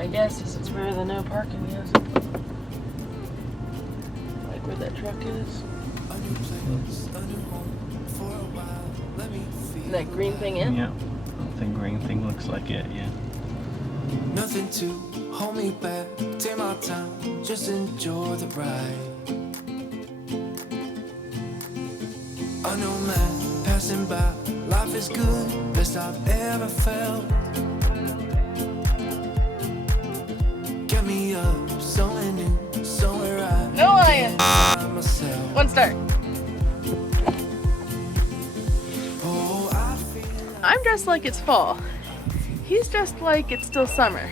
My guess is it's where the no parking is. Like where that truck is. And that green thing in? Yeah. The green thing looks like it, yeah. Nothing to hold me back. Take my time, just enjoy the ride. I know man passing by. Life is good, best I've ever felt. Get me up, somewhere new, somewhere I No lion. find myself. 1 star. Oh, I feel I'm dressed like it's fall. He's dressed like it's still summer.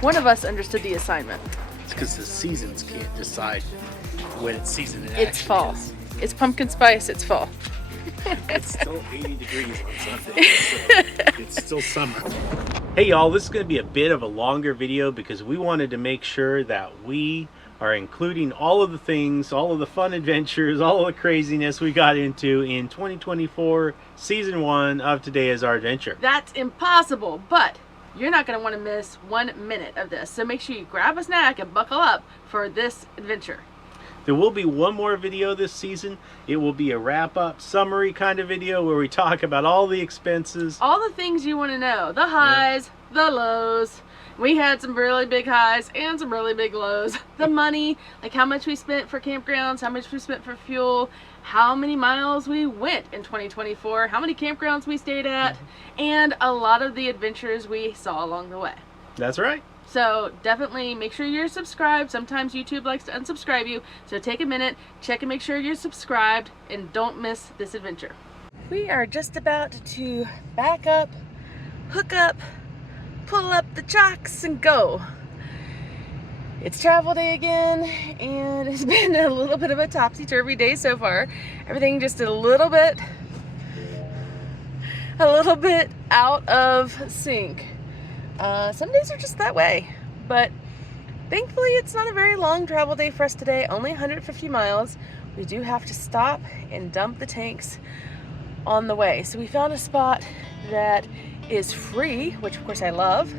One of us understood the assignment. It's because the seasons can't decide when it's season in It's fall. It's pumpkin spice, it's fall. It's still 80 degrees on Sunday, so it's still summer. Hey y'all, this is going to be a bit of a longer video because we wanted to make sure that we are including all of the things, all of the fun adventures, all of the craziness we got into in 2024 season 1 of Today Is Our Adventure. That's impossible, but you're not going to want to miss 1 minute of this. So make sure you grab a snack and buckle up for this adventure. There will be one more video this season. It will be a wrap-up summary kind of video where we talk about all the expenses. All the things you want to know. The highs, the lows. We had some really big highs and some really big lows. The money, like how much we spent for campgrounds, how much we spent for fuel, how many miles we went in 2024, how many campgrounds we stayed at, and a lot of the adventures we saw along the way. That's right. So definitely make sure you're subscribed. Sometimes YouTube likes to unsubscribe you. So take a minute, check and make sure you're subscribed, and don't miss this adventure. We are just about to back up, hook up, pull up the chocks, and go. It's travel day again, and it's been a little bit of a topsy-turvy day so far. Everything just a little bit out of sync. Some days are just that way, but thankfully it's not a very long travel day for us today, only 150 miles. We do have to stop and dump the tanks on the way. So we found a spot that is free, which of course I love.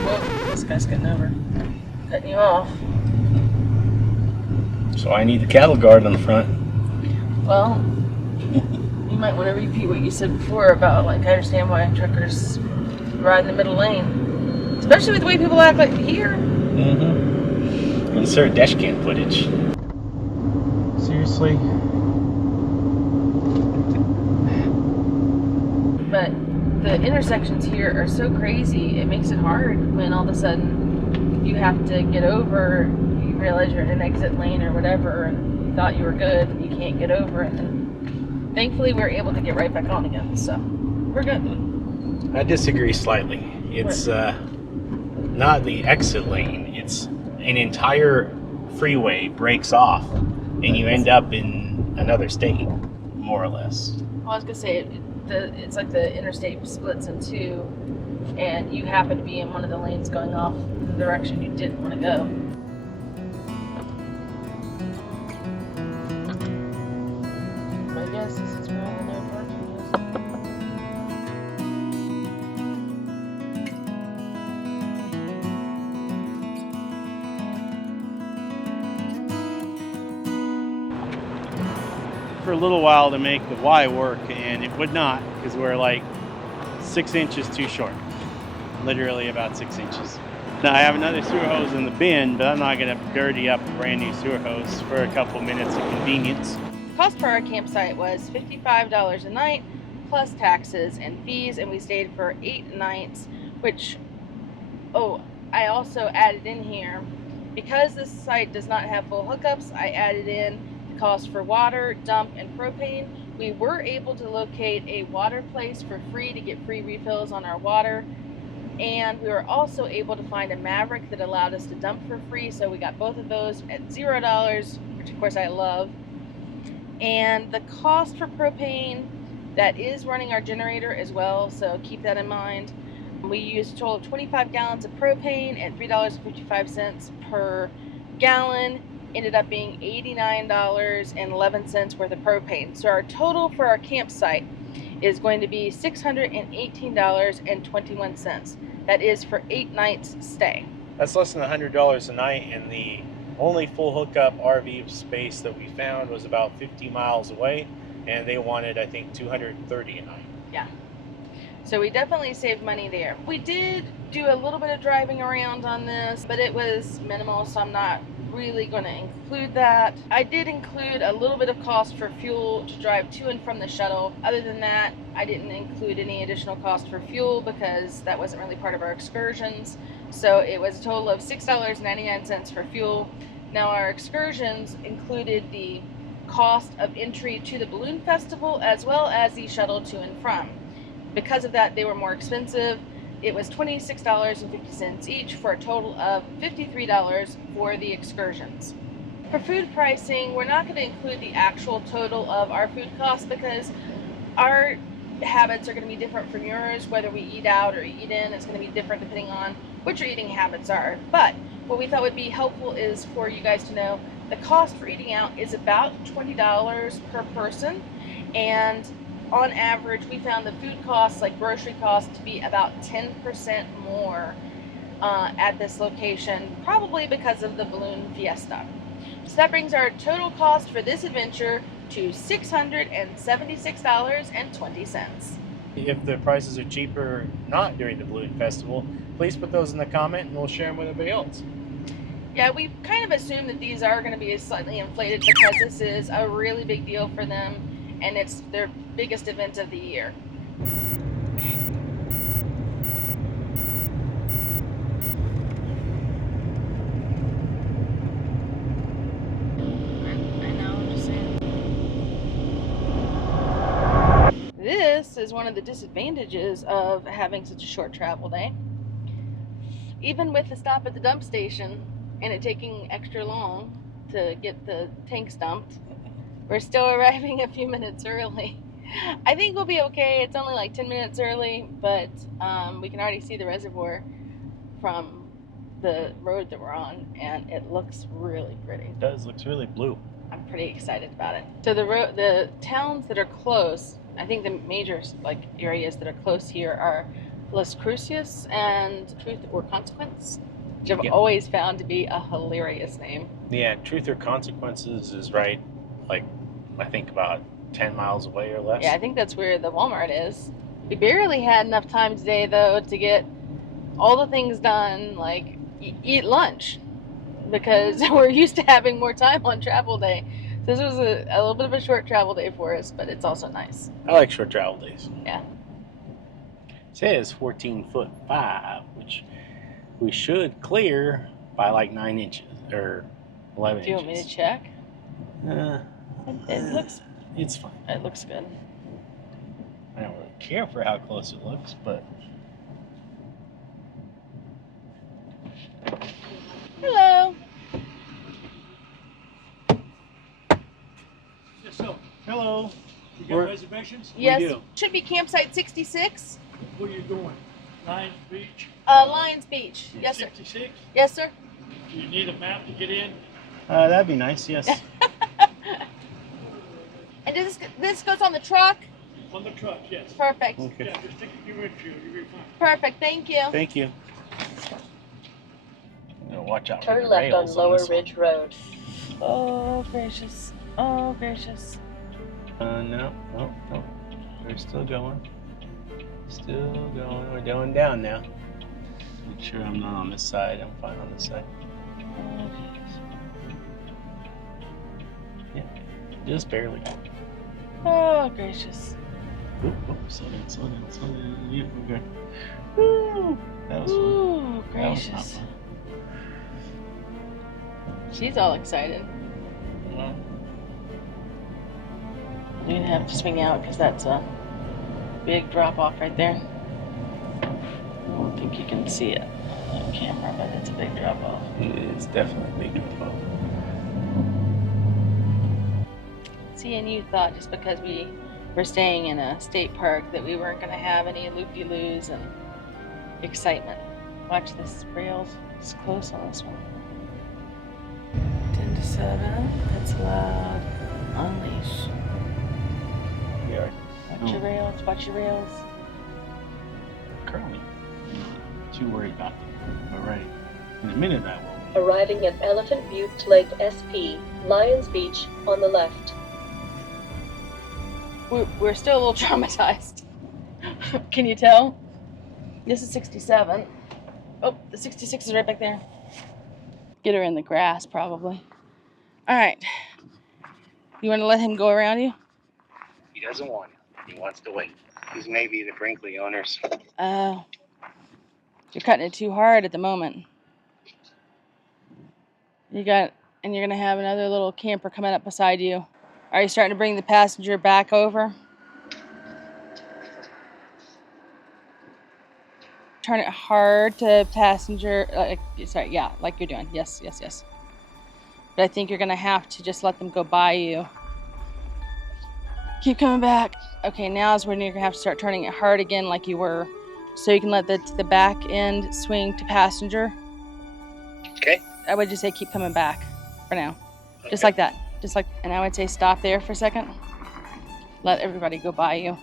Whoa, this guy's cutting over. Cutting you off. So I need the cattle guard on the front. Well, you might want to repeat what you said before about, like, I understand why truckers ride in the middle lane. Especially with the way people act like here. Mm-hmm. Insert dash cam footage. Seriously? But the intersections here are so crazy, it makes it hard when all of a sudden you have to get over, you realize you're in an exit lane or whatever, and you thought you were good, and you can't get over it. And thankfully we're able to get right back on again, so we're good. I disagree slightly. It's not the exit lane, it's an entire freeway breaks off and you end up in another state, more or less. Well, I was gonna say, it's like the interstate splits in two, and you happen to be in one of the lanes going off in the direction you didn't want to go. My guess is it's where all the no parking For a little while to make the Y work, and it would not, because we're like 6 inches too short. Literally about 6 inches. Now I have another sewer hose in the bin, but I'm not going to dirty up a brand new sewer hose for a couple minutes of convenience. The cost per our campsite was $55 a night, plus taxes and fees, and we stayed for 8 nights, which, oh, I also added in here, because this site does not have full hookups, I added in cost for water, dump, and propane. We were able to locate a water place for free to get free refills on our water, and we were also able to find a Maverick that allowed us to dump for free, so we got both of those at $0, which of course I love. And the cost for propane, that is running our generator as well, so keep that in mind. We used a total of 25 gallons of propane at $3.55 per gallon. Ended up being $89.11 worth of propane. So our total for our campsite is going to be $618.21. That is for 8 nights stay. That's less than $100 a night, and the only full hookup RV space that we found was about 50 miles away, and they wanted, I think, $230 a night. Yeah. So we definitely saved money there. We did do a little bit of driving around on this, but it was minimal, so I'm not really going to include that. I did include a little bit of cost for fuel to drive to and from the shuttle. Other than that, I didn't include any additional cost for fuel because that wasn't really part of our excursions. So it was a total of $6.99 for fuel. Now our excursions included the cost of entry to the balloon festival as well as the shuttle to and from. Because of that, they were more expensive. It was $26.50 each for a total of $53 for the excursions. For food pricing, we're not going to include the actual total of our food costs because our habits are going to be different from yours. Whether we eat out or eat in, it's going to be different depending on what your eating habits are. But what we thought would be helpful is for you guys to know the cost for eating out is about $20 per person, and on average, we found the food costs, like grocery costs, to be about 10% more at this location, probably because of the Balloon Fiesta. So that brings our total cost for this adventure to $676.20. If the prices are cheaper not during the Balloon Festival, please put those in the comment and we'll share them with everybody else. Yeah, we kind of assume that these are going to be slightly inflated because this is a really big deal for them and it's their biggest event of the year. I know, I'm just saying. This is one of the disadvantages of having such a short travel day. Even with the stop at the dump station and it taking extra long to get the tanks dumped, we're still arriving a few minutes early. I think we'll be okay. It's only like 10 minutes early, but we can already see the reservoir from the road that we're on, and it looks really pretty. It does. Looks really blue. I'm pretty excited about it. So the towns that are close, I think the major areas that are close here are Las Cruces and Truth or Consequence, which I've always found to be a hilarious name. Yeah, Truth or Consequences is right, like, I think about 10 miles away or less. Yeah, I think that's where the Walmart is. We barely had enough time today, though, to get all the things done, like eat lunch, because we're used to having more time on travel day. This was a little bit of a short travel day for us, but it's also nice. I like short travel days. Yeah. It says 14'5", which we should clear by like 9 inches or 11 inches. Do you want me to check? It looks. It's fine. It looks good. I don't really care for how close it looks, but. Hello. Yes, so, Hello. you got reservations? Yes. do. Should be campsite 66. Where are you going? Lions Beach? Lions Beach. Yes, sir. 66? Yes, sir. Do you need a map to get in? That'd be nice, yes. And this goes on the truck? On the truck, yes. Perfect. Okay. Yeah, just stick it in your windshield, you'll be fine. Perfect. Thank you. Thank you. Watch out. Turn left on Lower Ridge Road. Oh, gracious. Oh, gracious. No. We're still going. Still going. We're going down now. Make sure I'm not on this side. I'm fine on this side. Yeah, just barely. Oh, gracious. Oop, slow down. Yeah, we're good. Woo! That was fun. Ooh, That was not gracious. fun. She's all excited. Well, You're going to have to swing out because that's a big drop off right there. I don't think you can see it on camera, but it's a big drop off. it's definitely a big drop off. See, and you thought just because we were staying in a state park that we weren't going to have any loop-de-loos and excitement. Watch this rails. It's close on this one. 10 to 7. That's loud. Unleash. Yeah. Watch your rails. Watch your rails. Currently, too worried about them. But right in a minute that will. Arriving at Elephant Butte Lake SP, Lions Beach, on the left. We're still a little traumatized. Can you tell? This is 67. Oh, the 66 is right back there. Get her in the grass, probably. All right. You want to let him go around you? He doesn't want it. He wants to wait. These may be the Brinkley owners. Oh. You're cutting it too hard at the moment. And you're gonna have another little camper coming up beside you. Are you starting to bring the passenger back over? Turn it hard to passenger, like you're doing. Yes. But I think you're gonna have to just let them go by you. Keep coming back. Okay, now is when you're gonna have to start turning it hard again like you were. So you can let the back end swing to passenger. Okay. I would just say keep coming back for now. Okay. Just like that. And I would say stop there for a second. Let everybody go by you.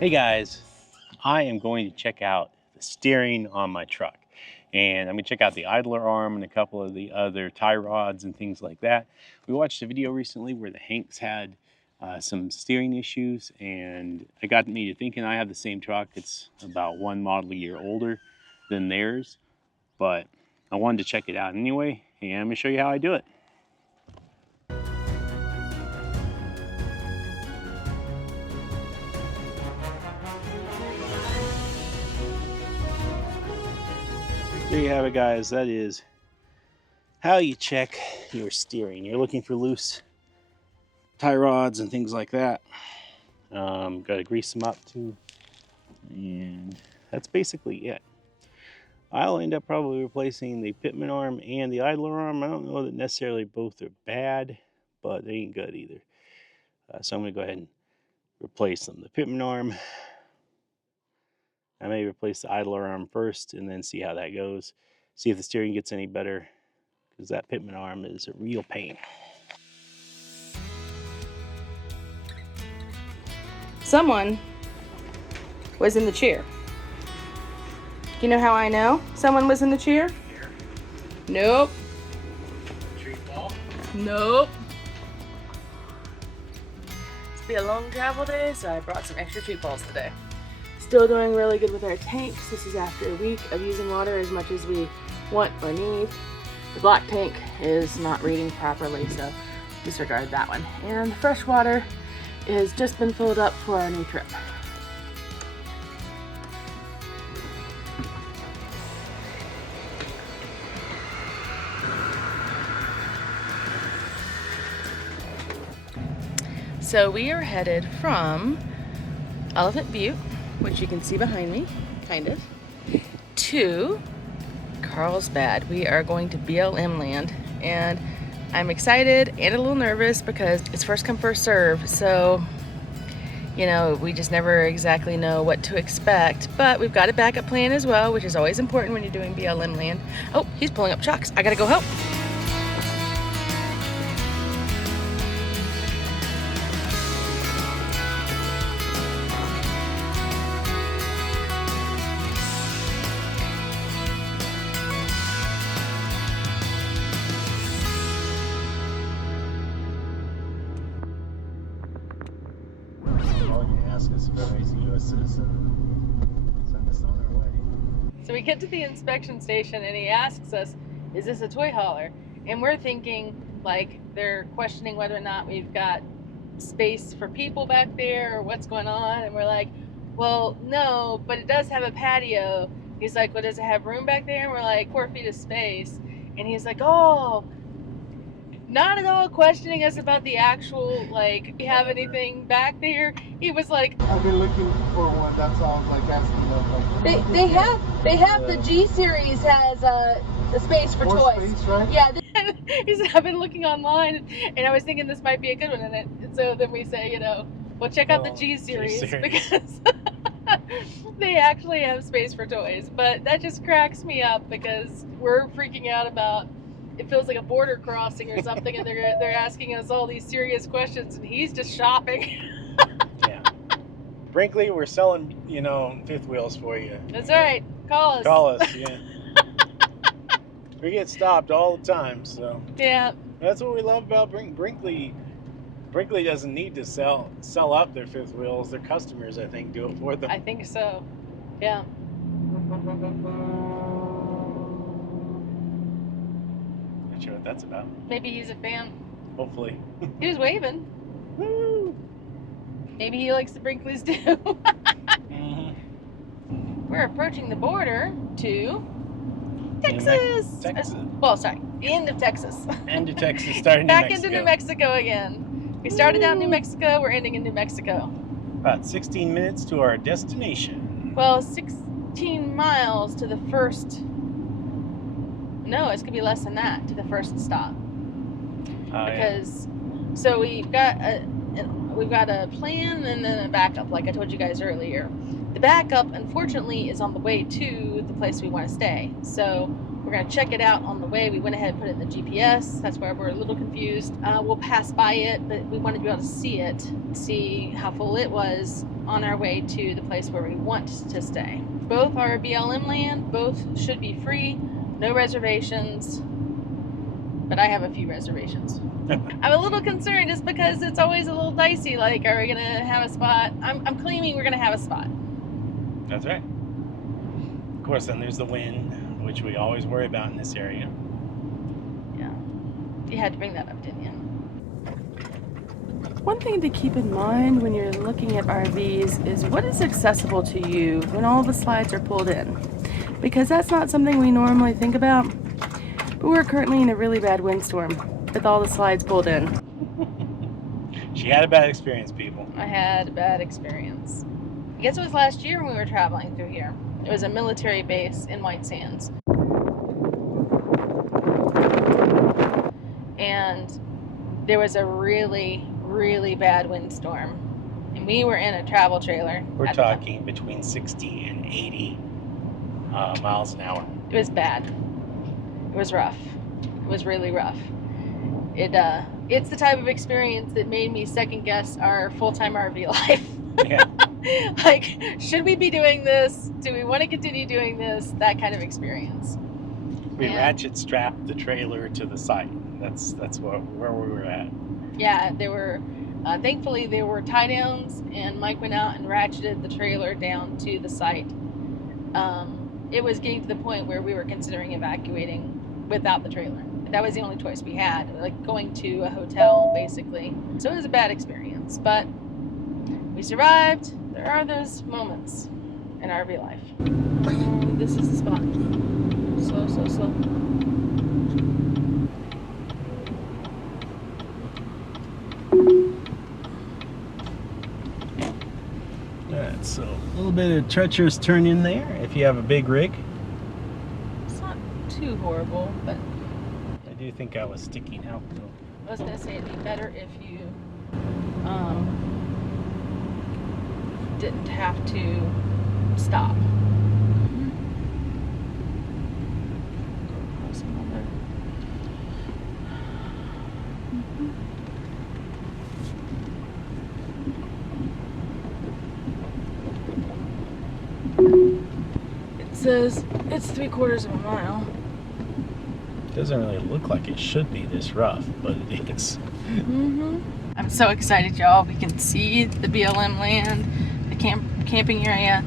Hey guys, I am going to check out the steering on my truck, and I'm going to check out the idler arm and a couple of the other tie rods and things like that. We watched a video recently where the Hanks had some steering issues, and it got me to thinking. I have the same truck. It's about one model year older than theirs, but I wanted to check it out anyway, and I'm going to show you how I do it. There you have it, guys. That is how you check your steering. You're looking for loose tie rods and things like that. Got to grease them up too, and that's basically it. I'll end up probably replacing the pitman arm and the idler arm. I don't know that necessarily both are bad, but they ain't good either. So I'm going to go ahead and replace them. The pitman arm, I may replace the idler arm first and then see how that goes. See if the steering gets any better, because that pitman arm is a real pain. Someone was in the chair. You know how I know someone was in the chair? Nope. Tree fall? Nope. It's be a long travel day, so I brought some extra tree balls today. Still doing really good with our tanks. This is after a week of using water as much as we want or need. The black tank is not reading properly, so disregard that one. And the fresh water has just been filled up for our new trip. So we are headed from Elephant Butte, which you can see behind me, kind of, to Carlsbad. We are going to BLM land, and I'm excited and a little nervous because it's first come, first serve. So, you know, we just never exactly know what to expect, but we've got a backup plan as well, which is always important when you're doing BLM land. Oh, he's pulling up trucks. I gotta go help. So we get to the inspection station and he asks us, is this a toy hauler? And we're thinking, like, they're questioning whether or not we've got space for people back there or what's going on. And we're like, well, no, but it does have a patio. He's like, well, does it have room back there? And we're like, 4 feet of space. And he's like, oh, not at all questioning us about the actual, like, we have anything back there. He was like, I've been looking for one. That's all I was like asking them. Like, they have the G series has a space for more toys. space, right? Yeah, he said, I've been looking online, and I was thinking this might be a good one. And so then we say, you know, well, check out the G series because they actually have space for toys. But that just cracks me up because we're freaking out about, it feels like a border crossing or something, and they're asking us all these serious questions, and he's just shopping. Yeah. Brinkley, we're selling, you know, fifth wheels for you. That's right. Call us. Call us, yeah. We get stopped all the time, so. Yeah. That's what we love about Brinkley. Brinkley doesn't need to sell up their fifth wheels. Their customers, I think, do it for them. I think so. Yeah. Not sure what that's about. Maybe he's a fan. Hopefully. He was waving. Woo! Maybe he likes the Brinkleys too. We're approaching the border to Texas. Texas. Well, sorry, the end of Texas. End of Texas, starting Back New Mexico. into New Mexico again. We started out in New Mexico. We're ending in New Mexico. About 16 minutes to our destination. Well, 16 miles to the first. No, it's gonna be less than that to the first stop. Because so we've got a plan and then a backup, like I told you guys earlier. The backup, unfortunately, is on the way to the place we want to stay. So we're going to check it out on the way. We went ahead and put it in the GPS. That's why we're a little confused. We'll pass by it, but we wanted to be able to see it, see how full it was on our way to the place where we want to stay. Both are BLM land. Both should be free. No reservations. But I have a few reservations. I'm a little concerned just because it's always a little dicey. Like, are we going to have a spot? I'm claiming we're going to have a spot. That's right. Of course, then there's the wind, which we always worry about in this area. Yeah. You had to bring that up, didn't you? One thing to keep in mind when you're looking at RVs is what is accessible to you when all the slides are pulled in. Because that's not something we normally think about. But we're currently in a really bad windstorm with all the slides pulled in. She had a bad experience, people. I had a bad experience. I guess it was last year when we were traveling through here. It was a military base in White Sands. And there was a really, really bad windstorm. And we were in a travel trailer. We're talking between 60 and 80 miles an hour. It was bad. It was rough. It was really rough. It's the type of experience that made me second guess our full-time RV life. Yeah. Like, should we be doing this? Do we want to continue doing this? That kind of experience. We ratchet strapped the trailer to the site. That's where we were at. Yeah, there were, thankfully there were tie downs, and Mike went out and ratcheted the trailer down to the site. It was getting to the point where we were considering evacuating without the trailer. That was the only choice we had, like going to a hotel, basically. So it was a bad experience, but we survived. There are those moments in RV life. This is the spot. Slow, slow, slow. Alright, so a little bit of treacherous turn in there if you have a big rig. It's not too horrible, but I do think I was sticking out though. I was gonna say it'd be better if you didn't have to stop. It says it's 3/4 of a mile. It doesn't really look like it should be this rough, but it is. I'm so excited, y'all. We can see the BLM land, the camping area.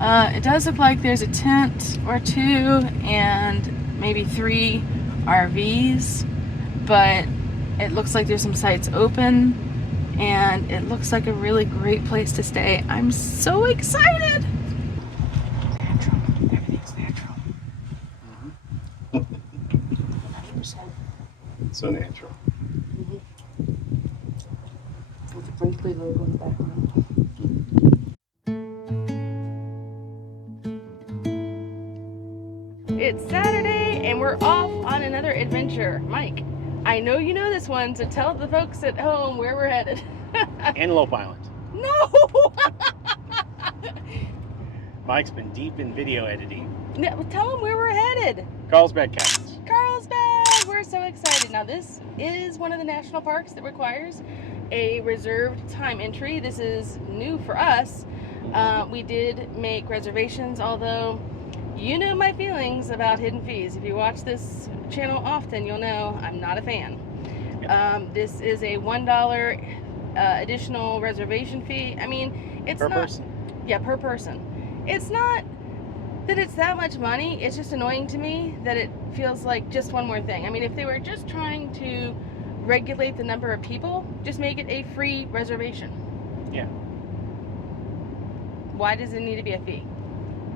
It does look like there's a tent or two and maybe 3 RVs, but it looks like there's some sites open and it looks like a really great place to stay. I'm so excited. Natural. Everything's natural. 100%. So natural. With the Brinkley logo in the background. It's Saturday and we're off on another adventure. Mike, I know you know this one, so tell the folks at home where we're headed. Antelope Island. No! Mike's been deep in video editing. No, tell them where we're headed. Carlsbad Cannon. Carlsbad! We're so excited. Now this is one of the national parks that requires a reserved time entry. This is new for us. We did make reservations, although you know my feelings about hidden fees. If you watch this channel often, you'll know I'm not a fan. This is a $1 additional reservation fee. I mean, it's Per not, person. Yeah, per person. It's not that it's that much money. It's just annoying to me that it feels like just one more thing. I mean, if they were just trying to regulate the number of people, just make it a free reservation. Yeah. Why does it need to be a fee?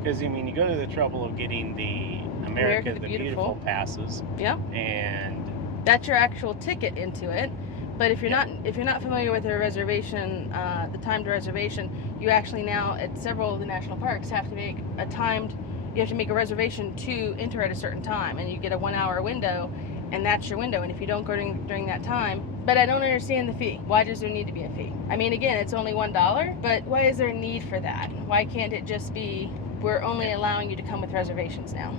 Because, I mean, you go to the trouble of getting the America the Beautiful passes. Yep. And That's your actual ticket into it. But if you're not familiar with the reservation, the timed reservation, you actually now at several of the national parks have to make you have to make a reservation to enter at a certain time, and you get a 1 hour window, and that's your window. And if you don't go during that time, but I don't understand the fee. Why does there need to be a fee? I mean, again, it's only $1, but why is there a need for that? Why can't it just be, we're only allowing you to come with reservations now?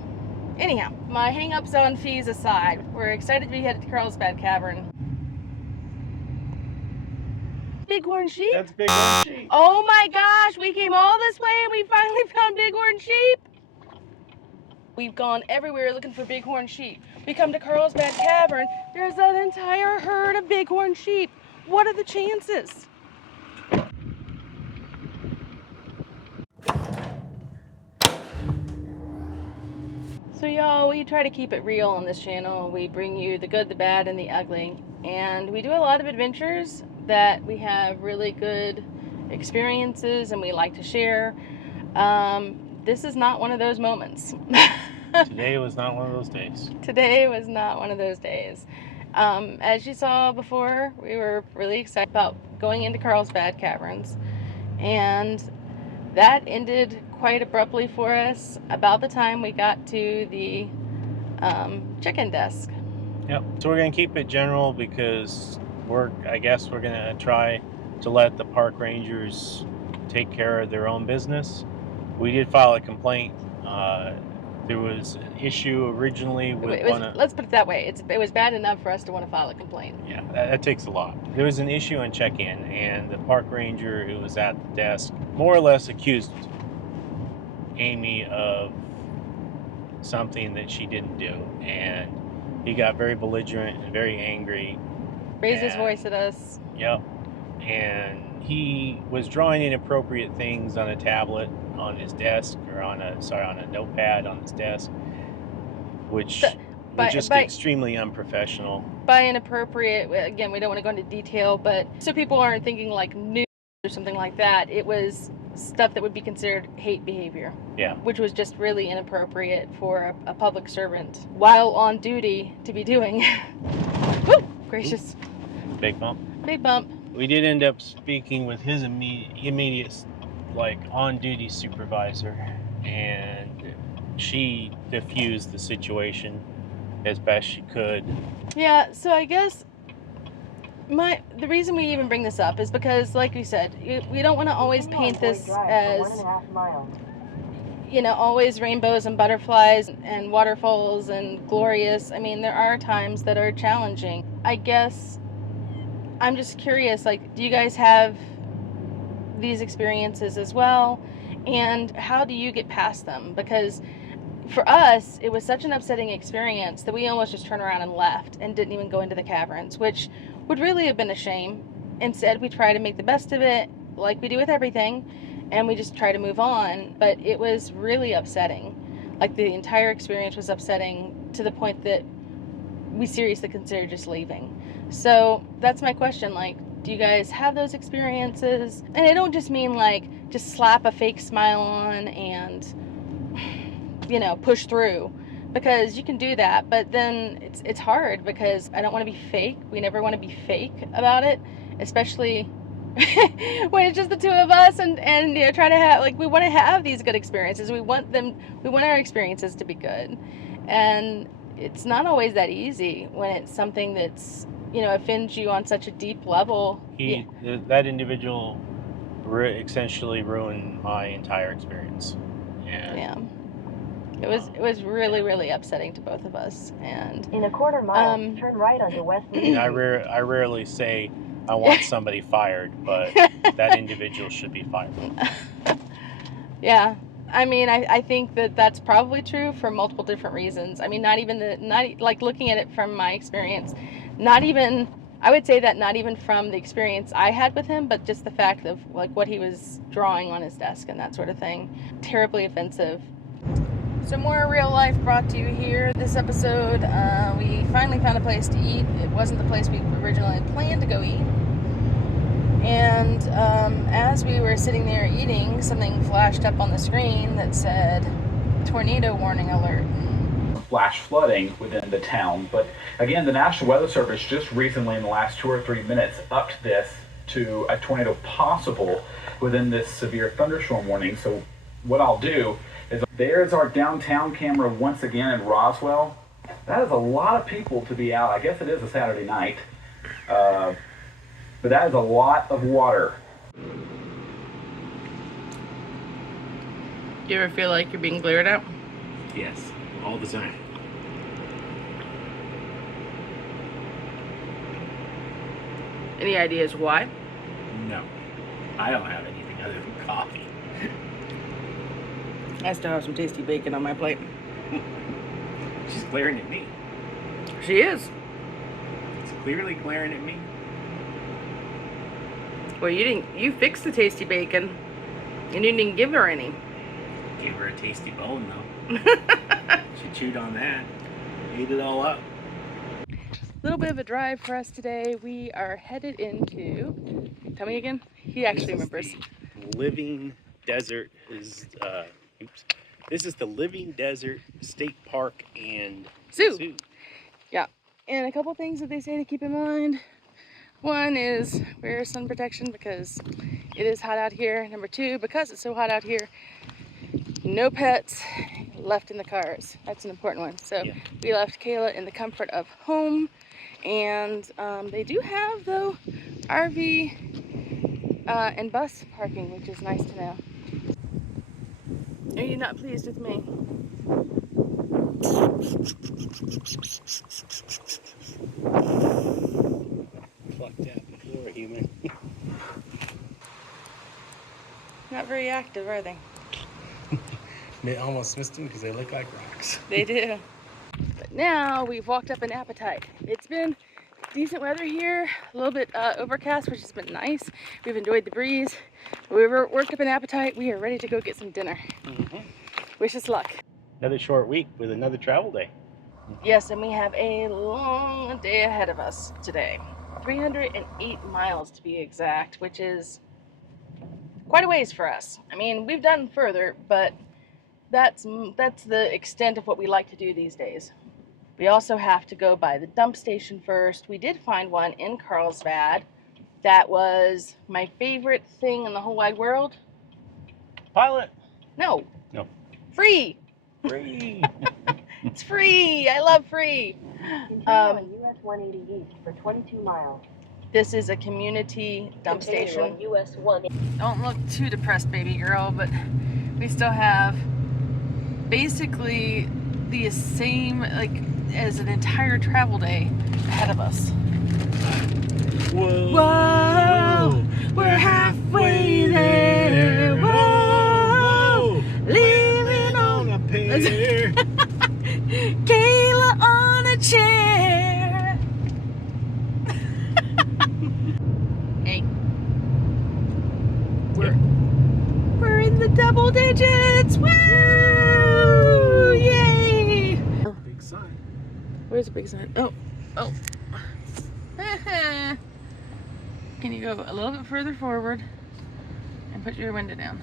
Anyhow, my hang-ups on fees aside, we're excited to be headed to Carlsbad Cavern. Bighorn sheep? that's Bighorn sheep. Oh my gosh, we came all this way and we finally found bighorn sheep. We've gone everywhere looking for bighorn sheep. We come to Carlsbad Cavern, there's an entire herd of bighorn sheep. What are the chances? So y'all, we try to keep it real on this channel. We bring you the good, the bad, and the ugly. And we do a lot of adventures that we have really good experiences and we like to share. This is not one of those moments. Today was not one of those days. Today was not one of those days. As you saw before, we were really excited about going into Carlsbad Caverns, and that ended quite abruptly for us about the time we got to the check-in desk. Yep. So we're going to keep it general because I guess we're going to try to let the park rangers take care of their own business. We did file a complaint. There was an issue originally with let's put it that way. It was bad enough for us to want to file a complaint. Yeah, that takes a lot. There was an issue on check-in, and the park ranger who was at the desk more or less accused Amy of something that she didn't do, and he got very belligerent and very angry. Raised his voice at us. Yep. And he was drawing inappropriate things on a tablet on his desk, or on a notepad on his desk, which was just extremely unprofessional. By inappropriate, again, we don't want to go into detail, but so people aren't thinking like news or something like that, it was stuff that would be considered hate behavior. Yeah. Which was just really inappropriate for a public servant while on duty to be doing. Woo! Gracious. Big bump. Big bump. We did end up speaking with his immediate like on-duty supervisor, and she diffused the situation as best she could. Yeah, so I guess the reason we even bring this up is because, like we said, we don't want to always paint this as, always rainbows and butterflies and waterfalls and glorious. I mean, there are times that are challenging. I guess I'm just curious, like, do you guys have these experiences as well, and how do you get past them? Because for us, it was such an upsetting experience that we almost just turned around and left and didn't even go into the caverns, which would really have been a shame. Instead, we try to make the best of it, like we do with everything, and we just try to move on. But it was really upsetting. Like, the entire experience was upsetting to the point that we seriously consider just leaving. So that's my question, like, do you guys have those experiences? And I don't just mean like just slap a fake smile on and, you know, push through, because you can do that, but then it's hard because I don't want to be fake. We never want to be fake about it, especially when it's just the two of us, and you know, try to have, like, we want to have these good experiences. We want our experiences to be good, and it's not always that easy when it's something that's, you know, offends you on such a deep level. That individual essentially ruined my entire experience. And yeah, it was really upsetting to both of us. And in a quarter mile, turn right onto West Reef. I rarely say I want somebody fired, but that individual should be fired. Yeah. I mean, I think that that's probably true for multiple different reasons. I mean, not like looking at it from my experience, I would say that not even from the experience I had with him, but just the fact of like what he was drawing on his desk and that sort of thing. Terribly offensive. So more real life brought to you here. This episode, we finally found a place to eat. It wasn't the place we originally planned to go eat. And as we were sitting there eating, something flashed up on the screen that said, tornado warning alert. Flash flooding within the town. But again, the National Weather Service just recently in the last 2 or 3 minutes upped this to a tornado possible within this severe thunderstorm warning. So what I'll do is, there's our downtown camera once again in Roswell. That is a lot of people to be out. I guess it is a Saturday night. But that is a lot of water. Do you ever feel like you're being glared at? Yes, all the time. Any ideas why? No, I don't have anything other than coffee. I still have some tasty bacon on my plate. She's glaring at me. She is. It's clearly glaring at me. Well, you fixed the tasty bacon, and you didn't give her any. Gave her a tasty bone, though. She chewed on that, ate it all up. A little bit of a drive for us today. We are headed into, tell me again? He actually remembers. Living Desert is, this is the Living Desert State Park and Zoo. Yeah, and a couple things that they say to keep in mind. One is wear sun protection because it is hot out here. Number two, because it's so hot out here, no pets left in the cars. That's an important one. So yeah. We left Kayla in the comfort of home, and they do have, though, RV and bus parking, which is nice to know. Are you not pleased with me? Plucked that before, human. Not very active, are they? They almost missed them because they look like rocks. They do. But now we've walked up an appetite. It's been decent weather here, a little bit overcast, which has been nice. We've enjoyed the breeze. We've worked up an appetite. We are ready to go get some dinner. Wish us luck. Another short week with another travel day. Yes, and we have a long day ahead of us today. 308 miles to be exact, which is quite a ways for us. I mean, we've done further, but that's the extent of what we like to do these days. We also have to go by the dump station first. We did find one in Carlsbad that was my favorite thing in the whole wide world. Pilot. No. No. Free. Free. It's free. I love free. Continue on US 180 east for 22 miles. This is a community dump station. On US 1. Don't look too depressed, baby girl, but we still have basically the same, like, as an entire travel day ahead of us. Whoa. Whoa, we're halfway there. Whoa, living on a pear. Kayla on a chair. Hey, we're in the double digits. Woo! Yay! Big sign. Where's the big sign? Oh, oh. Can you go a little bit further forward and put your window down?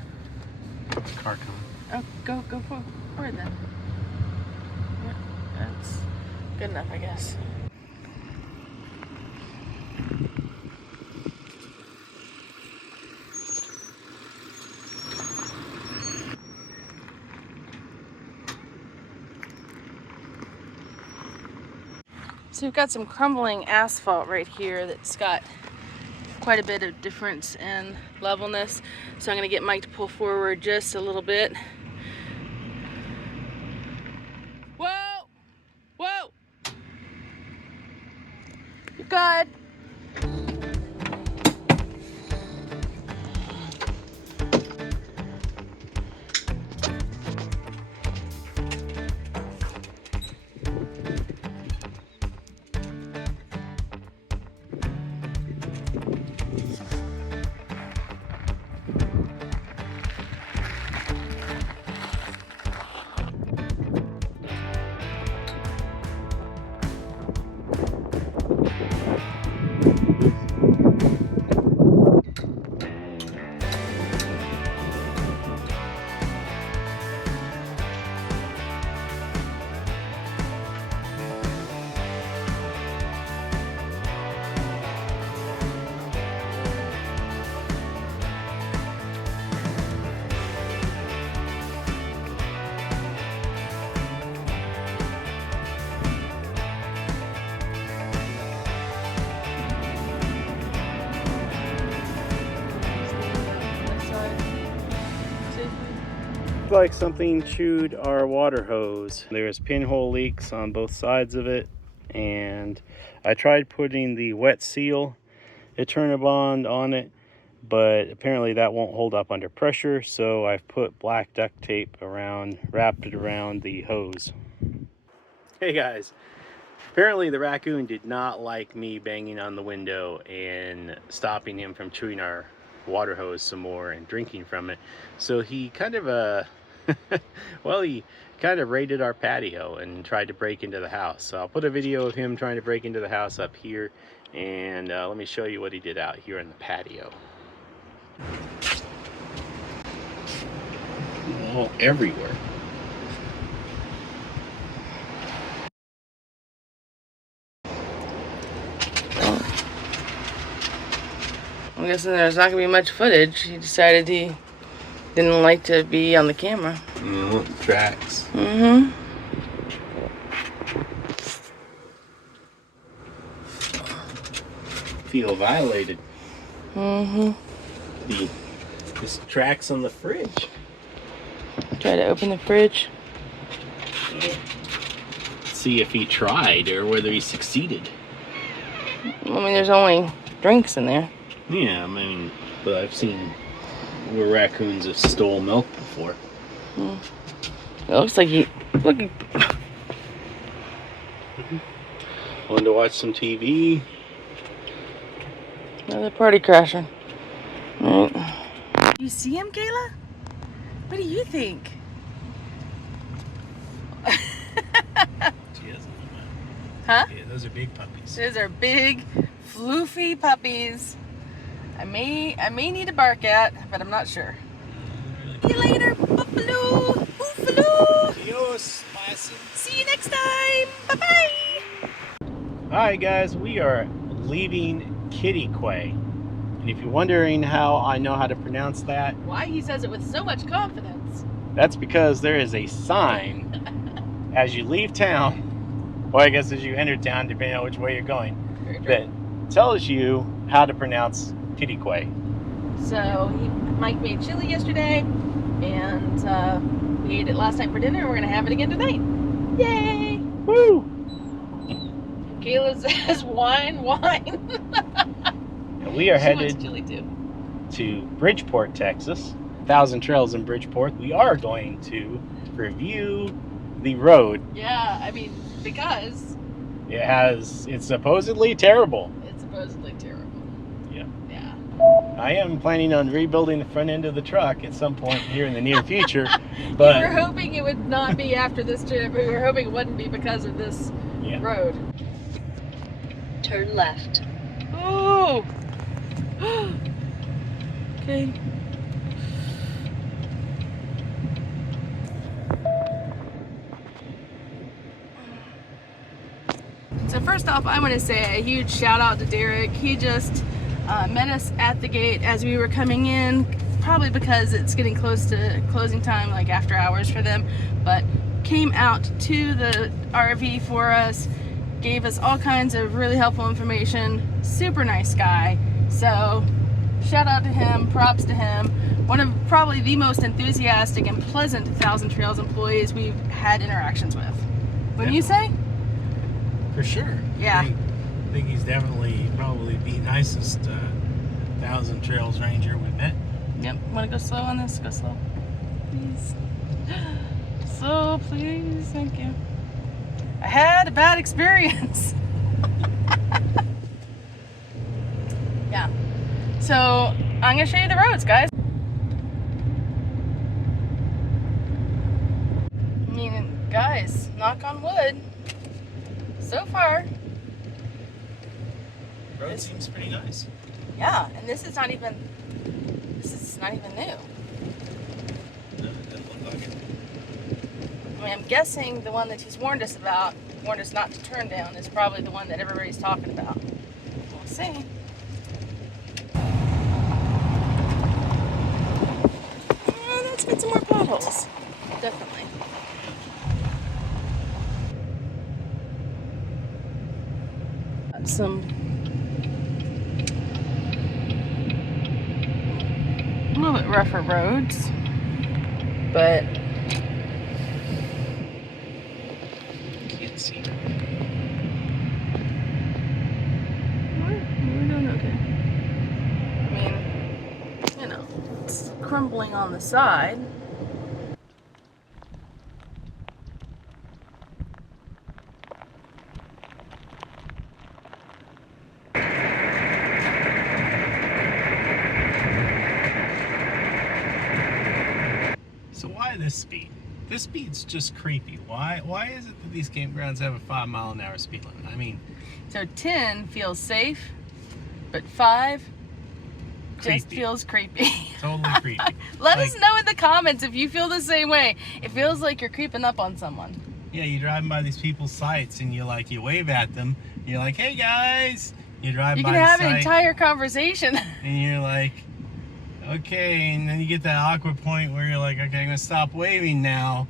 Car coming. Oh, go forward then. Yeah, that's good enough, I guess. So we've got some crumbling asphalt right here that's got quite a bit of difference in levelness. So I'm going to get Mike to pull forward just a little bit. Whoa! Whoa! You're good. Like something chewed our water hose. There's pinhole leaks on both sides of it, and I tried putting the wet seal Eternabond on it, but apparently that won't hold up under pressure, so I've put black duct tape wrapped it around the hose. Hey guys, apparently the raccoon did not like me banging on the window and stopping him from chewing our water hose some more and drinking from it, so he kind of well, he kind of raided our patio and tried to break into the house. So I'll put a video of him trying to break into the house up here, and let me show you what he did out here in the patio. All everywhere. I'm guessing there's not gonna be much footage. He decided he didn't like to be on the camera. Tracks. Mm-hmm. Feel violated. Mm-hmm. This tracks on the fridge. Try to open the fridge. See if he tried or whether he succeeded. I mean, there's only drinks in there. Yeah, I mean, but I've seen where raccoons have stole milk before. It looks like he... Look. Wanted to watch some TV. Another party crasher. Right. You see him, Kayla? What do you think? Huh? Yeah, those are big puppies. Those are big, floofy puppies. I may need to bark at, but I'm not sure. See you later, buffalo. Buffalo. Adios, Massive. See you next time. Bye-bye. Alright guys, we are leaving Kittiquay. And if you're wondering how I know how to pronounce that, Why he says it with so much confidence? that's because there is a sign as you leave town, well I guess as you enter town, depending on which way you're going, that tells you how to pronounce Kittiquay. So Mike made chili yesterday, and we ate it last night for dinner, and we're gonna have it again tonight. Yay! Woo! Kayla says wine. And we are She headed wants chili too. to Bridgeport, Texas. 1,000 Trails in Bridgeport. We are going to review the road. Yeah, I mean, because It's supposedly terrible. it's supposedly terrible. Yeah. Yeah. I am planning on rebuilding the front end of the truck at some point here in the near future. We were But hoping it would not be after this trip. We were hoping it wouldn't be because of this Yeah. road. Turn left. Oh! Okay. So first off, I want to say a huge shout out to Derek. He just met us at the gate as we were coming in, probably because it's getting close to closing time, like after hours for them, but came out to the RV for us, gave us all kinds of really helpful information. Super nice guy. So shout out to him, props to him. One of probably the most enthusiastic and pleasant Thousand Trails employees we've had interactions with. Wouldn't you say? For sure. Yeah. I think he's definitely probably the nicest Thousand Trails ranger we met. Yep. Want to go slow on this? Go slow. Please. Slow, please. Thank you. I had a bad experience. Yeah. So, I'm going to show you the roads, guys. I mean, guys, knock on wood. So far. Road seems pretty nice. Yeah, and this is not even new. No, it doesn't look like it. I mean, I'm guessing the one that he's warned us about, warned us not to turn down, is probably the one that everybody's talking about. We'll see. Oh, that's got some more potholes. Definitely. Got some a little bit rougher roads, but Can't see. we're doing okay. I mean, you know, it's crumbling on the side. So why this speed? This speed's just creepy. Why is it that these campgrounds have a 5-mile-an-hour speed limit? I mean, So 10 feels safe, but 5 just Creepy. feels creepy. totally creepy. Let Like- us know in the comments if you feel the same way. It feels like you're creeping up on someone. Yeah, you're driving by these people's sites and you wave at them. You're like, hey guys. You drive You by can the have an site entire conversation. and you're like, okay. And then you get that awkward point where you're like, okay, I'm gonna stop waving now,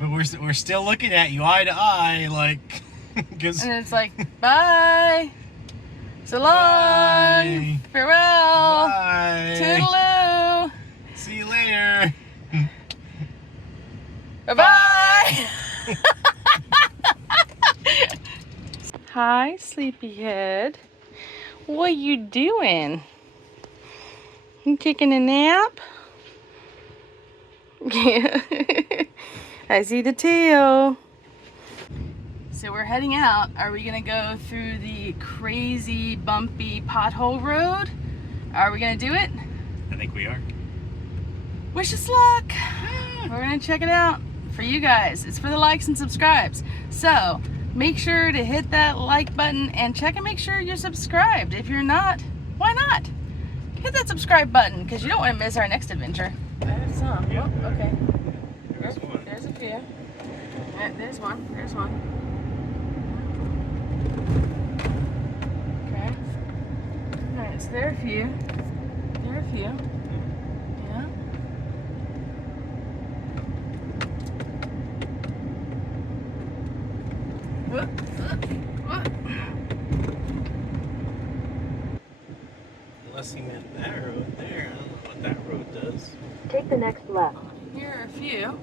but we're still looking at you eye to eye, like, because And it's like, bye. So long. Bye. Farewell. bye. Toodaloo. See you later. Bye-bye. Hi, sleepyhead. What you doing? You taking a nap? Yeah. I see the tail. So we're heading out. Are we gonna go through the crazy, bumpy pothole road? Are we gonna do it? I think we are. Wish us luck. We're gonna check it out for you guys. It's for the likes and subscribes. So make sure to hit that like button and check and make sure you're subscribed. If you're not, why not? Hit that subscribe button because you don't want to miss our next adventure. I have some. Yeah. Oh, okay. There's one. There's a few. There's one. There's one. Okay. Alright, so there are a few. There are a few. Yeah. What? Unless he meant that road there. I don't know what that road does. Take the next left. Here are a few.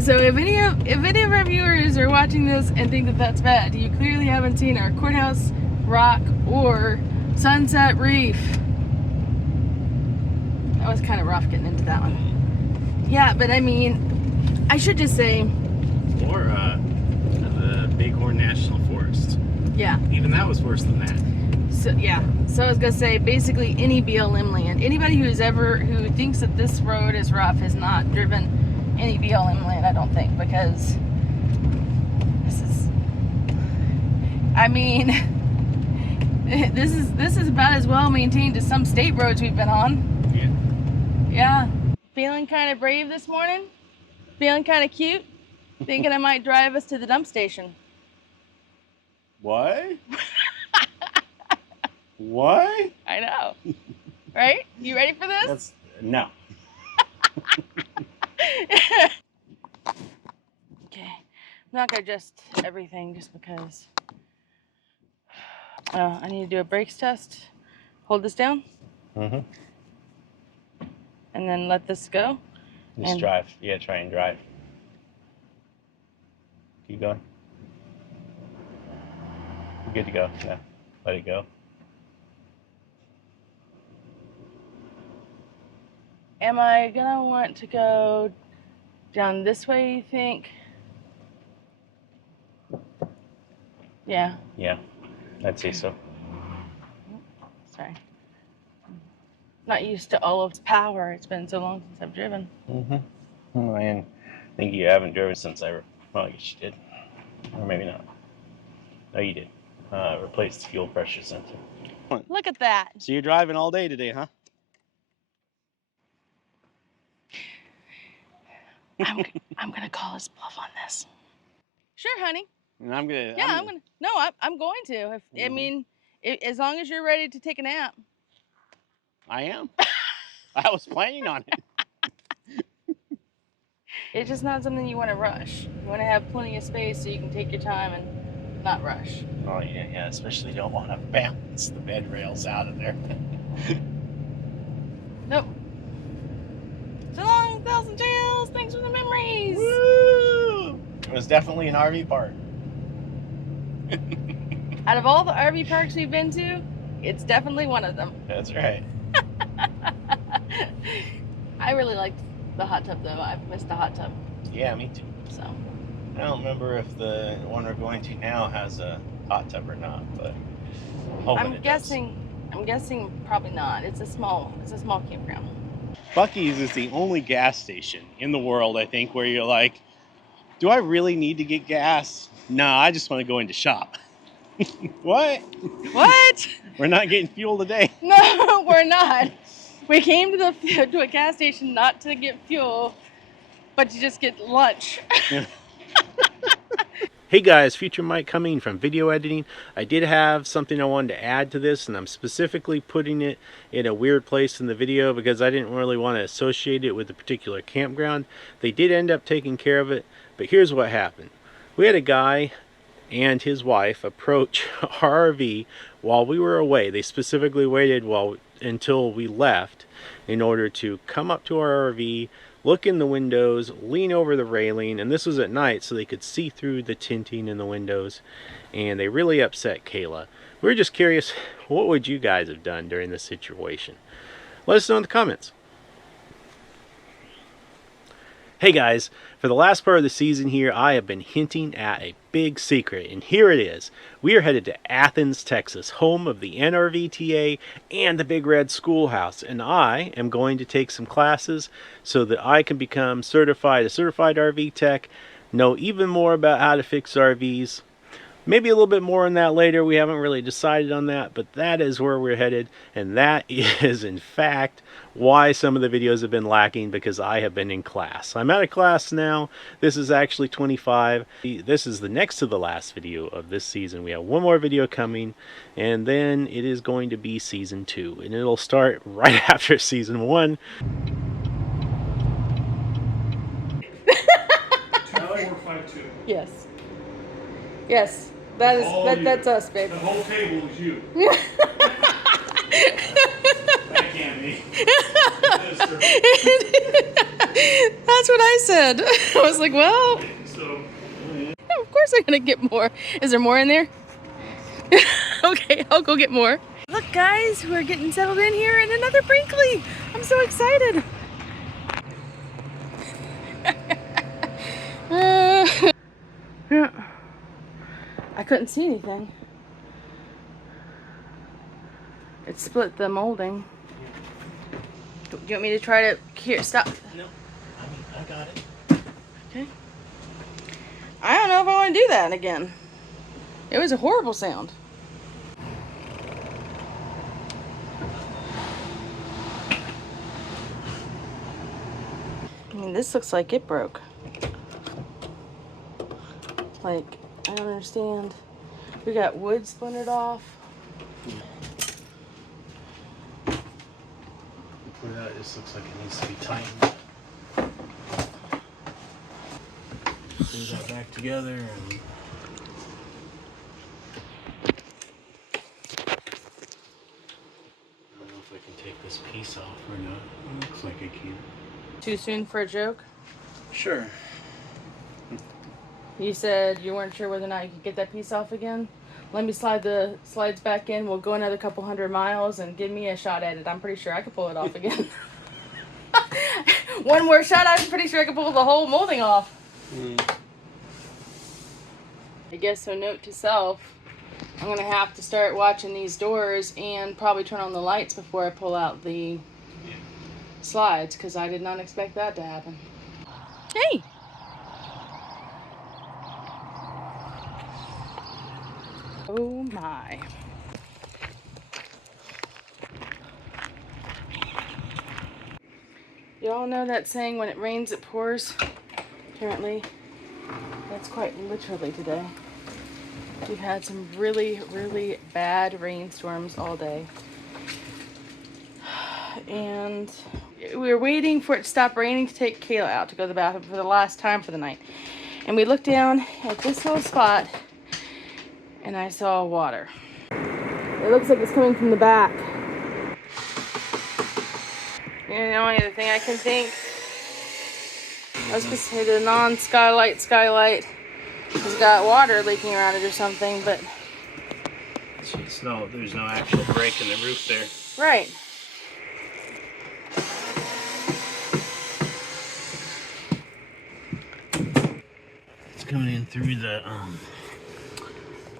So if any of our viewers are watching this and think that that's bad, you clearly haven't seen our Courthouse Rock or Sunset Reef. That was kind of rough getting into that one. Yeah, but I mean, I should just say, Or the Bighorn National Forest. yeah. Even that was worse than that. So yeah. So I was gonna say, basically any BLM land anybody who thinks that this road is rough has not driven any BLM land, I don't think, because this is, I mean, this is about as well maintained as some state roads we've been on. Yeah. Feeling kind of brave this morning? Feeling kind of cute? Thinking I might drive us to the dump station. What? What? I know. Right? You ready for this? No. Okay. I'm not going to adjust everything just because I need to do a brakes test. Hold this down. Mm-hmm. And then let this go. Just drive. Yeah, try and drive. Keep going. You're good to go. Yeah. Let it go. Am I gonna want to go down this way, you think? Yeah. Yeah, I'd say so. Sorry. Not used to all of its power. It's been so long since I've driven. Mm-hmm. Oh, and I think you haven't driven since well, I guess you did. Or maybe not. No, you did. Replaced the fuel pressure sensor. Look at that. So you're driving all day today, huh? I'm gonna call his bluff on this. Sure, honey. And I'm gonna. Yeah, I'm gonna. No, I'm going to. I mean, as long as you're ready to take a nap. I am. I was planning on it. It's just not something you want to rush. You want to have plenty of space so you can take your time and not rush. Oh yeah, especially don't want to balance the bed rails out of there. Nope. So long, 1,000 trails. Thanks for the memories. Woo! It was definitely an RV park. Out of all the RV parks we've been to, it's definitely one of them. That's right. I really liked the hot tub though. I missed the hot tub. Yeah, me too. So I don't remember if the one we're going to now has a hot tub or not, but I'm guessing probably not. It's a small campground. Buc-ee's is the only gas station in the world, I think, where you're like, do I really need to get gas? No, I just want to go in to shop. What? What? We're not getting fuel today. No, we're not. We came to a gas station not to get fuel, but to just get lunch. Hey guys, future Mike coming from video editing. I did have something I wanted to add to this, and I'm specifically putting it in a weird place in the video because I didn't really want to associate it with a particular campground. They did end up taking care of it, but here's what happened. We had a guy and his wife approach our RV while we were away. They specifically waited until we left in order to come up to our RV, look in the windows, lean over the railing, and this was at night so they could see through the tinting in the windows, and they really upset Kayla. We were just curious, what would you guys have done during this situation? Let us know in the comments. Hey guys, for the last part of the season here, I have been hinting at a big secret, and here it is. We are headed to Athens, Texas, home of the NRVTA and the Big Red Schoolhouse, and I am going to take some classes so that I can become a certified RV tech, know even more about how to fix RVs. Maybe a little bit more on that later. We haven't really decided on that, but that is where we're headed, and that is in fact why some of the videos have been lacking, because I have been in class. I'm out of class now. This is actually 25. This is the next to the last video of this season. We have one more video coming, and then it is going to be season 2, and it'll start right after season 1. 452. Yes. Yes. That's us, babe. The whole table is you. That can't be. That's what I said. I was like, well, So, of course I'm gonna get more. Is there more in there? Okay, I'll go get more. Look guys, we're getting settled in here in another Brinkley. I'm so excited. I couldn't see anything. It split the molding. Do you want me to try to, here, stop. No, I mean, I got it. Okay. I don't know if I want to do that again. It was a horrible sound. I mean, this looks like it broke. Like, I don't understand. We got wood splintered off. Before that, it just looks like it needs to be tightened. Glue that back together and I don't know if I can take this piece off or not. It looks like I can. Too soon for a joke? Sure. You said you weren't sure whether or not you could get that piece off again. Let me slide the slides back in. We'll go another couple 100 miles and give me a shot at it. I'm pretty sure I could pull it off again. One more shot, I'm pretty sure I could pull the whole molding off. I guess so, note to self, I'm gonna have to start watching these doors and probably turn on the lights before I pull out the slides, because I did not expect that to happen. Hey! Oh my. You all know that saying, when it rains it pours? Apparently, that's quite literally today. We've had some really, really bad rainstorms all day. And we were waiting for it to stop raining to take Kayla out to go to the bathroom for the last time for the night. And we looked down at this little spot and I saw water. It looks like it's coming from the back. And the only other thing I can think, I was gonna say the non-skylight skylight has got water leaking around it or something, but There's no actual break in the roof there. right. It's coming in through the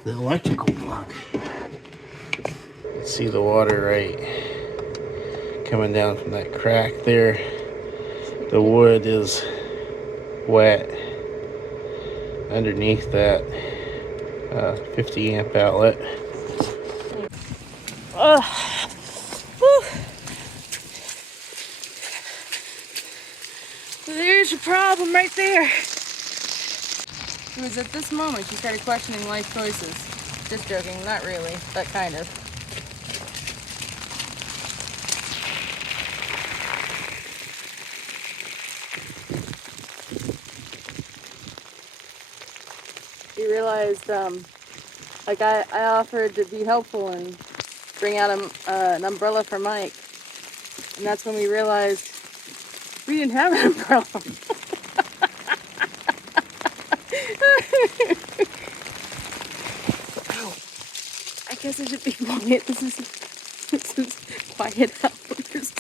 electrical plug. See the water right coming down from that crack there. The wood is wet underneath that 50 amp outlet. Ugh. Whew. There's your problem right there. It was at this moment you started questioning life choices. Just joking, not really, but kind of. You realized, like I offered to be helpful and bring out an umbrella for Mike, and that's when we realized we didn't have an umbrella. Ow. I guess I should be quiet. This is quiet hours.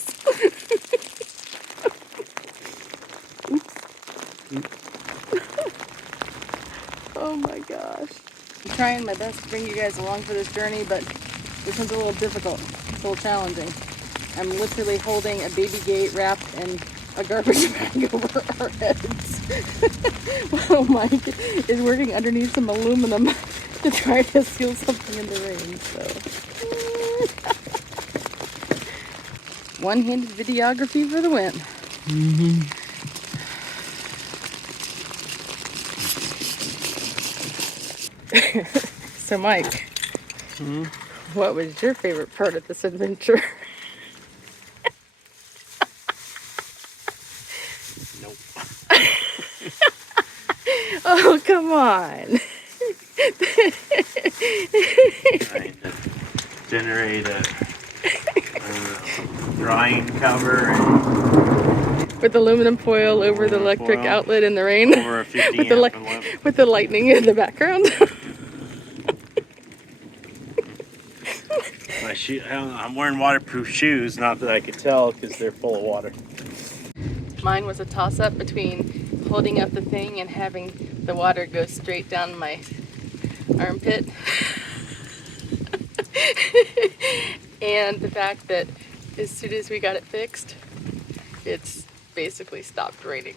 Oh my gosh. I'm trying my best to bring you guys along for this journey, but this one's a little difficult. It's a little challenging. I'm literally holding a baby gate wrapped in a garbage bag over our heads. Oh, Mike is working underneath some aluminum to try to seal something in the rain, so. One-handed videography for the win. Mm-hmm. So, Mike, what was your favorite part of this adventure? Nope. Oh, come on. Trying to generate a drying cover and With aluminum foil over the electric foil outlet in the rain. over a 50 with the amp lamp. with the lightning in the background. My shoe, I'm wearing waterproof shoes, not that I could tell because they're full of water. Mine was a toss-up between holding up the thing and having the water go straight down my armpit. And the fact that as soon as we got it fixed, it's basically stopped raining.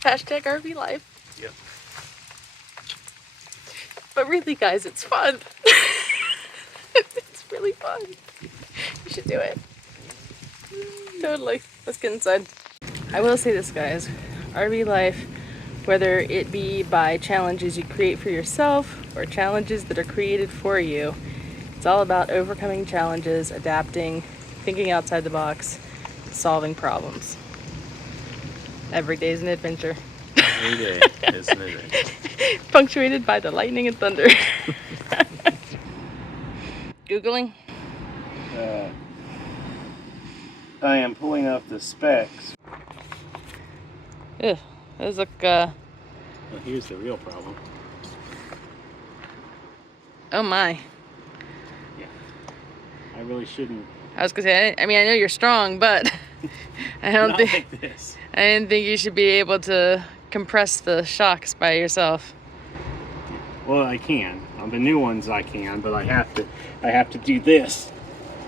Hashtag RV life. Yep. But really, guys, it's fun. It's really fun. You should do it. Totally. Let's get inside. I will say this, guys. RV life, whether it be by challenges you create for yourself or challenges that are created for you, it's all about overcoming challenges, adapting, thinking outside the box, solving problems. Every day is an adventure. Every day is an adventure. Punctuated by the lightning and thunder. Googling? I am pulling up the specs. Ugh, those look, Well, here's the real problem. oh my. Yeah. I really shouldn't. I was gonna say, I mean, I know you're strong, but I don't Not think, like this. I didn't think you should be able to compress the shocks by yourself. Well, I can. On the new ones I can, but I have to do this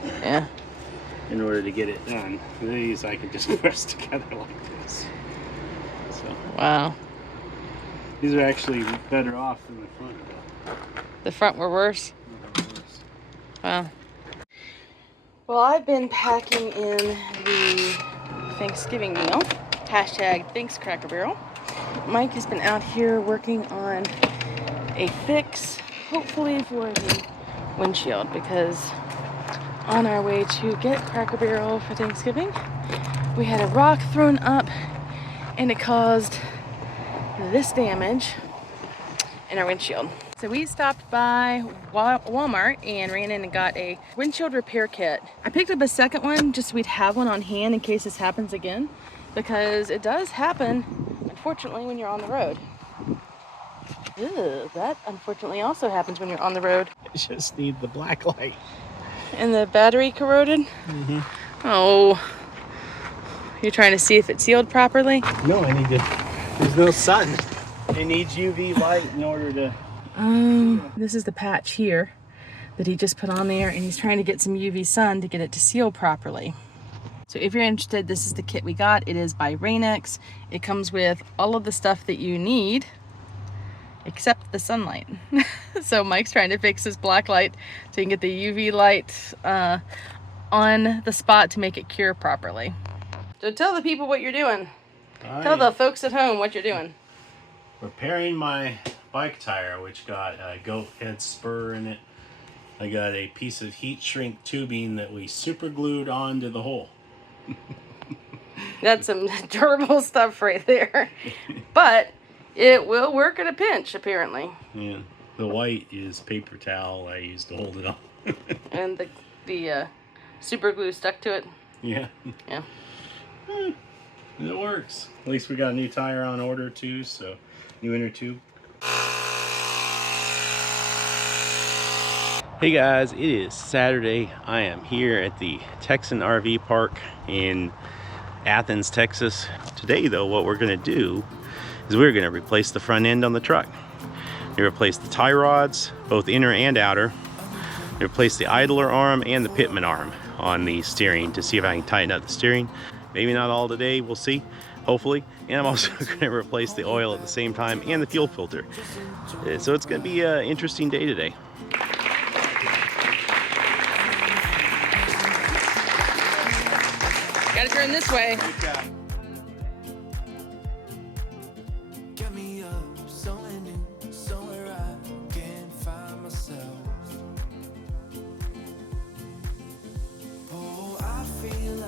Yeah. in order to get it done. These I can just press together like this. So Wow. these are actually better off than the front. The front were worse? Wow. Well, I've been packing in the Thanksgiving meal. Hashtag thanks Cracker Barrel. Mike has been out here working on a fix, hopefully for the windshield, because on our way to get Cracker Barrel for Thanksgiving, we had a rock thrown up and it caused this damage in our windshield. So we stopped by Walmart and ran in and got a windshield repair kit. I picked up a second one just so we'd have one on hand in case this happens again, because it does happen, unfortunately, when you're on the road. Ew, that unfortunately also happens when you're on the road. I just need the black light. And the battery corroded? Mm-hmm. Oh. You're trying to see if it's sealed properly? No, I need to. There's no sun. It needs UV light in order to. This is the patch here that he just put on there, and he's trying to get some UV sun to get it to seal properly. So if you're interested, this is the kit we got. It is by Rain-X. It comes with all of the stuff that you need, except the sunlight. So Mike's trying to fix his black light so he can get the UV light on the spot to make it cure properly. So tell the people what you're doing. Tell the folks at home what you're doing. Repairing my bike tire, which got a goat head spur in it. I got a piece of heat shrink tubing that we super glued onto the hole. That's some durable stuff right there. But it will work at a pinch, apparently. Yeah, the white is paper towel I used to hold it on. And the super glue stuck to it. Yeah. Yeah. It works. At least we got a new tire on order too, so new inner tube. Hey guys, it is Saturday. I am here at the Texan RV Park in Athens, Texas. Today though, what we're gonna do is we're gonna replace the front end on the truck. We replace the tie rods, both inner and outer. We replace the idler arm and the pitman arm on the steering to see if I can tighten up the steering. Maybe not all today, we'll see, hopefully. And I'm also gonna replace the oil at the same time and the fuel filter. So it's gonna be an interesting day today. Gotta turn this way. Get me up, somewhere new, somewhere I can find myself. Oh, I feel